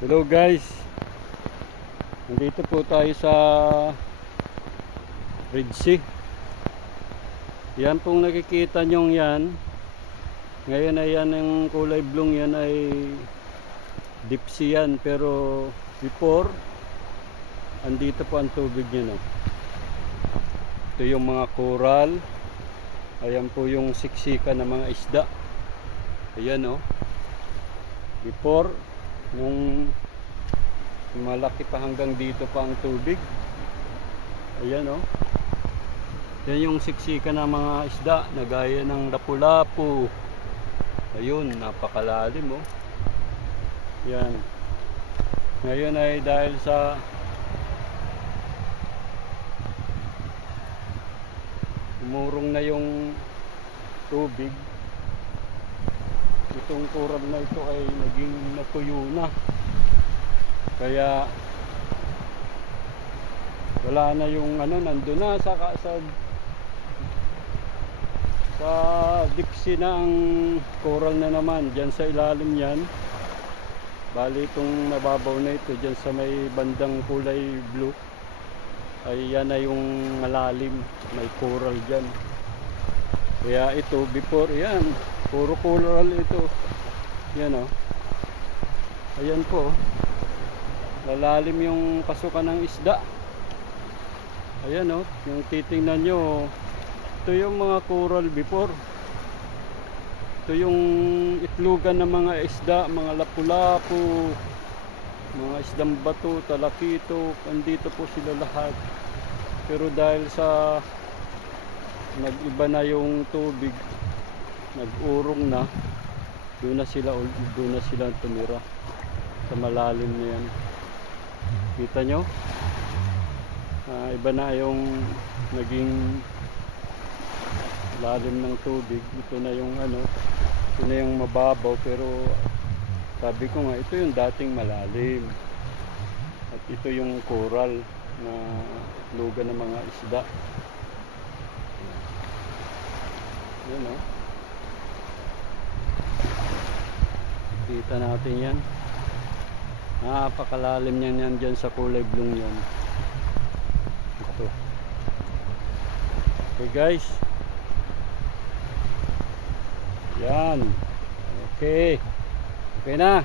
Hello guys, nandito po tayo sa Red Sea. Yan pong nakikita nyong yan. Ngayon ay yan ang kulay blue, yan ay deep sea yan. Pero before, andito po ang tubig niya, no? Ito yung mga coral. Ayan po yung siksikan ng mga isda. Ayan, no? Before, nung malaki pa hanggang dito pa ang tubig. Ayan, oh. Yan yung siksikan ng mga isda na gaya ng lapu-lapu. Ayun, napakalalim, oh. Yan. Ngayon ay dahil sa umurong na yung tubig, itong coral na ito ay naging natuyo na, kaya wala na yung nandun na sa deep sea na ang coral na naman dyan sa ilalim yan. Bali itong nababaw na ito dyan sa may bandang kulay blue ay yan na yung malalim, may coral dyan. Kaya ito before yan puro coral ito. Yan, oh. Ayan po, lalalim yung pasukan ng isda. Ayan, oh. Yung titingnan nyo, ito yung mga coral before. Ito yung itlugan ng mga isda, mga lapu-lapu, mga isdang bato, talakito. Andito po sila lahat. Pero dahil sa nag-iba na yung tubig, nag-urong na, doon na sila tumira sa malalim na yan. Kita nyo, iba na yung naging lalim ng tubig. Ito na yung ito na yung mababaw, pero sabi ko nga, ito yung dating malalim at ito yung coral na lugan ng mga isda. Yan, oh. Kita natin yan. Napakalalim yan dyan sa kulay blue yan. Ito. Okay guys. Yan. Okay. Okay na.